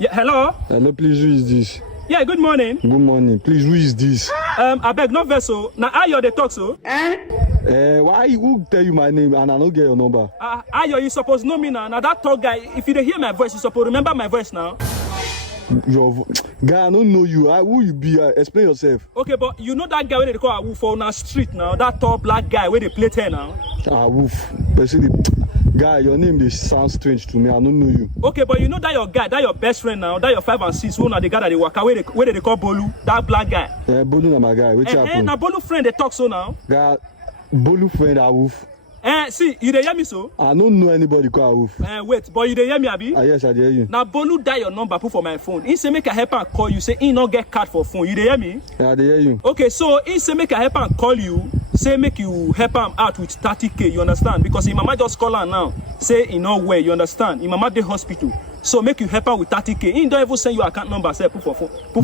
Yeah, hello? Hello, please, who is this? Yeah, good morning. Good morning. Please, who is this? I beg no vessel. Now, Ayo, they talk so. Who tell you my name and I don't get your number? Ayo, you supposed know me now. Now, that talk guy, if you dey hear my voice, you supposed remember my voice now. Guy, I don't know you. Who you be? Explain yourself. Okay, but you know that guy where they call Awoof on our street now? That tall black guy where they play hair now? Awoof. Guy, your name they sound strange to me. I don't know you. Okay, but you know that your guy, that your best friend now, that your 5 and 6, who now the guy that they work where they call Bolu, that black guy. Bolu na my guy. What happened? Now Bolu friend they talk so now. Guy, Bolu friend Awoof. See, you dey hear me so? I don't know anybody called Awoof. Wait, but you dey hear me, Abi? Yes, I hear you. Now Bolu die your number put for my phone. He say make I help and call you. Say he not get card for phone. You dey hear me? Yeah, I hear you. Okay, so he say make I help and call you. Say make you help him out with 30K. You understand? Because his mama just call her now. Say he not well. You understand? His mama dey hospital. So make you help her with 30K. He don't even send you account number. Say put for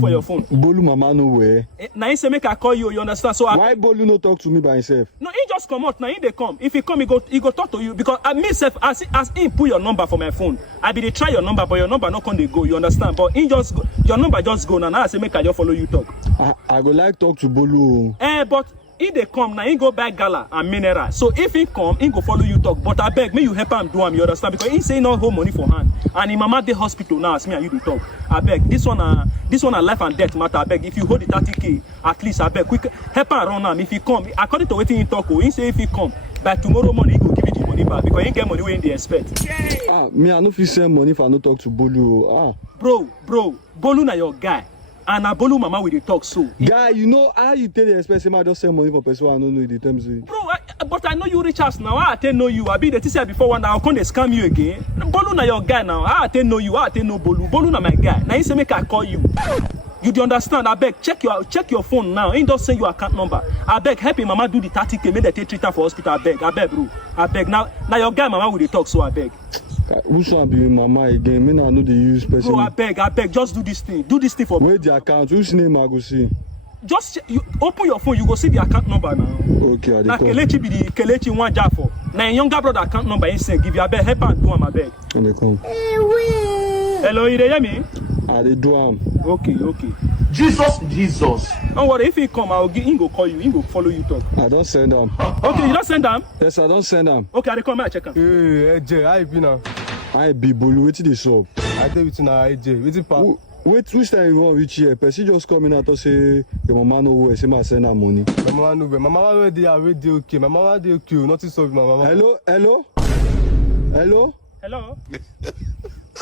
your phone. Bolu mama no way. Now he say make I call you. You understand? So why Bolu no talk to me by himself? No, he just come out now. He dey come. If he come, he go talk to you because I myself as he put your number for my phone. I be dey try your number, but your number not come dey go. You understand? But he just go, your number just go now. Now I say make I just follow you talk. I go like talk to Bolu. But if they come now, he go buy gala and mineral. So if he come, he go follow you talk. But I beg, may you help him do him. You understand? Because he say no hold money for hand. And his mama dey hospital now. As me and you dey talk. I beg, this one a life and death matter. I beg, if you hold the 30K, at least I beg, quick help him run him. If he come, according to what he talk, he say if he come by tomorrow morning, he go give you the money back because he get money when they expect. Me I no fit send money if I no talk to Bolu. Bro, Bolu na your guy. And na Bolu mama with the talk so. Guy, you know how you tell the expensive man just send money for person I don't know the terms. Bro, but I know you rich as now. I know you. I be the teacher before one. I'll come they scam you again. Bolu na your guy now. I know you. I know Bolu. Bolu na my guy. Now he say make I call you. You do understand? I beg, check your phone now. He don't send you account number. I beg, help him mama do the 30K. Make they take treatment for hospital. I beg, bro. I beg. Now your guy mama with the talk so I beg. Which one be mama again? Me now know the use person. Bro, I beg, just do this thing. Do this thing for me. Where the account? Which name I go see? Just you open your phone, you go see the account number now. Okay, I now Kelechi be the Kelechi one Jafo. Now younger brother account number he say give you. I beg, help and do him. I beg. And they come. Hello, you dey hear me? They do him. Okay. Jesus. Don't worry, if he come, he go call you. He go follow you talk. I don't send them. Okay, you don't send them? Yes, I don't send them. Okay, I come, I check them. Hey, AJ, how you been now? I be Bolu. Wait till they shop. I tell you now, AJ. Wait till Wait, which time you want reach here? Person just come in and to say your mama no way. Say my send her money. My mama no way. My mama already okay. My mama dey okay. Nothing solve my mama. Hello.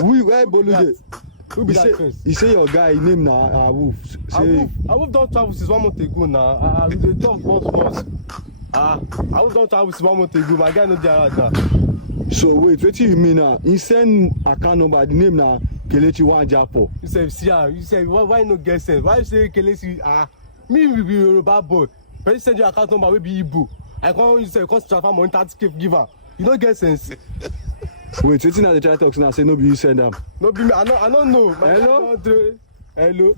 Where Bolu dey? Who be that first? He say your guy name na Awoof. Awoof don't travel since 1 month ago now. We dey talk once. Awoof don't travel since 1 month ago. My guy no dey around now. So wait you mean now? He send account number. The name na Kelechi one Japo. You say why no get sense? Why you say Kelechi? Me we be Yoruba boy. When you send your account number, we be Igbo. I can't you say cost transfer money 30K give her. You don't get sense. Wait, waiting at the try talk now. Say no be you send them. No be me. I don't know. Hello.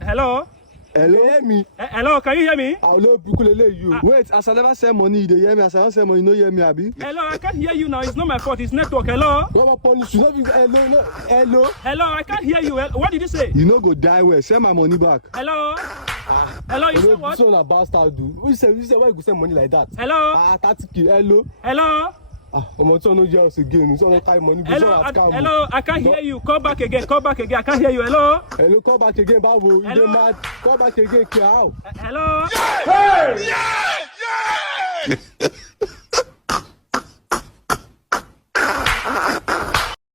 Hello. You hear me? Hello, can you hear me? I know people you. Wait, as I never send money, they hear me. As I don't send money, you no hear me, Abi. Hello, I can't hear you now. It's not my fault. It's network. Hello. No punish you. Hello, I can't hear you. What did you say? You no go die well. Send my money back. Hello. Hello, you say what? This one a bastard do. Who say why you go send money like that? Hello. 30K. Hello. Omo no jealous again. So no carry money. Hello, I can't hear you. Call back again. I can't hear you. Hello. Hello, call back again, Babu. You dey mad? Call back again, Kiao. Hello. Yeah!